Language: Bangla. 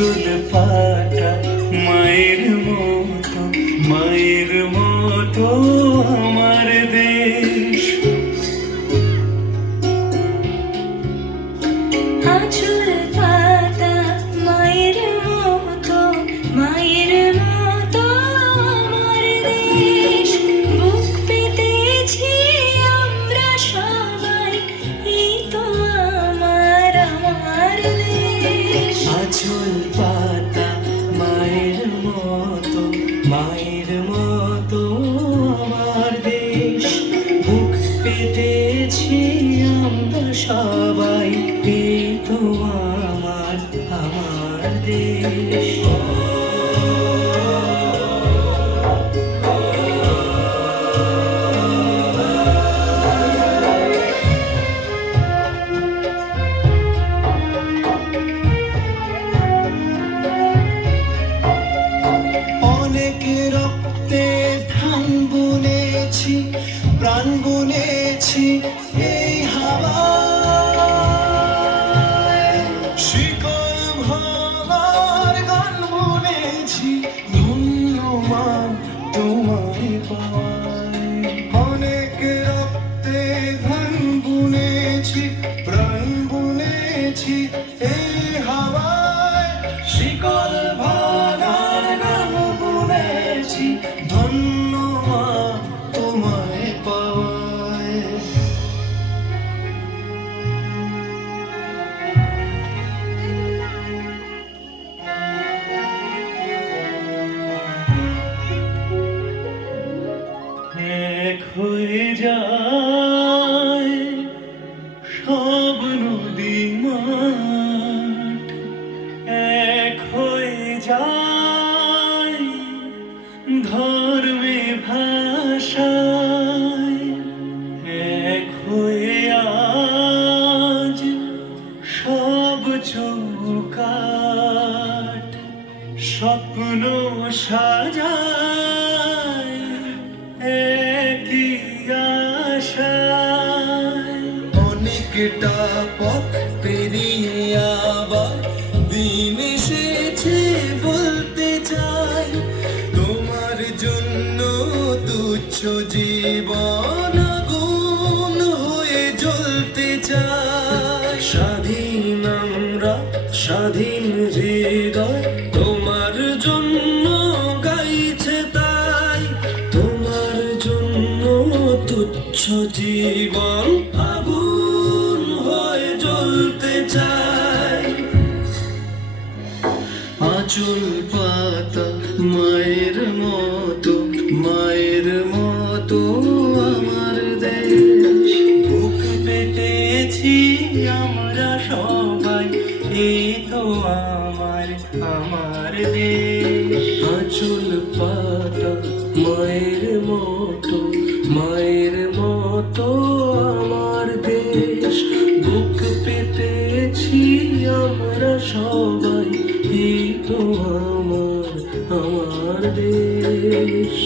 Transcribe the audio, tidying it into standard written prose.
আঁচল পাতা মায়ের মতো আমার দেশ। আঁচল পাতা মায়ের মতো আমার দেশ। বুক পেতেছি আমরা সবাই, এই তো আমার দেশ। আঁচল পাতা মায়ের মতো আমার দেশ। বুক পেতেছি আমরা সবাই, এই তো আমার দেশ। অনেক রক্তে ধান বুনেছি, প্রাণ বুনেছি এই হাওয়ায়। শিকল ভাঙার গান বুনেছি, ধন্য মা তোমায় পাওয়ায়। অনেক রক্তে ধান বুনেছি, প্রাণ বুনেছি এই হাওয়ায়। শিকল ভাঙার গান বুনেছি, ধন্য মা তোমায় পাওয়ায়। এক হয়ে যায় সব নদী মাঠ, এক হয়ে যায় ধর্মে ভাষায়। এক হয়ে আজ সব চৌকাঠ, স্বপ্ন সাজায় একই আশায়। অনেকটা পথ পেরিয়ে আবার দিন এসেছে বলতে চাই, তোমার জন্য তুচ্ছ জীবন আগুন হয়ে জ্বলতে চাই। স্বাধীন আমরা, স্বাধীন হৃদয় তোমার জন্য গাইছে তাই। তোমার জন্য তুচ্ছ জীবন আগুন হয়ে জ্বলতে চাই। আঁচল পাতা মায়ের মতো আমার দেশ। বুক পেতেছি আমরা সবাই, এই তো আমার দেশ। আঁচল পাতা মায়ের মতো আমার দেশ। বুক পেতেছি আমরা সবাই, এই তো আমার দেশ।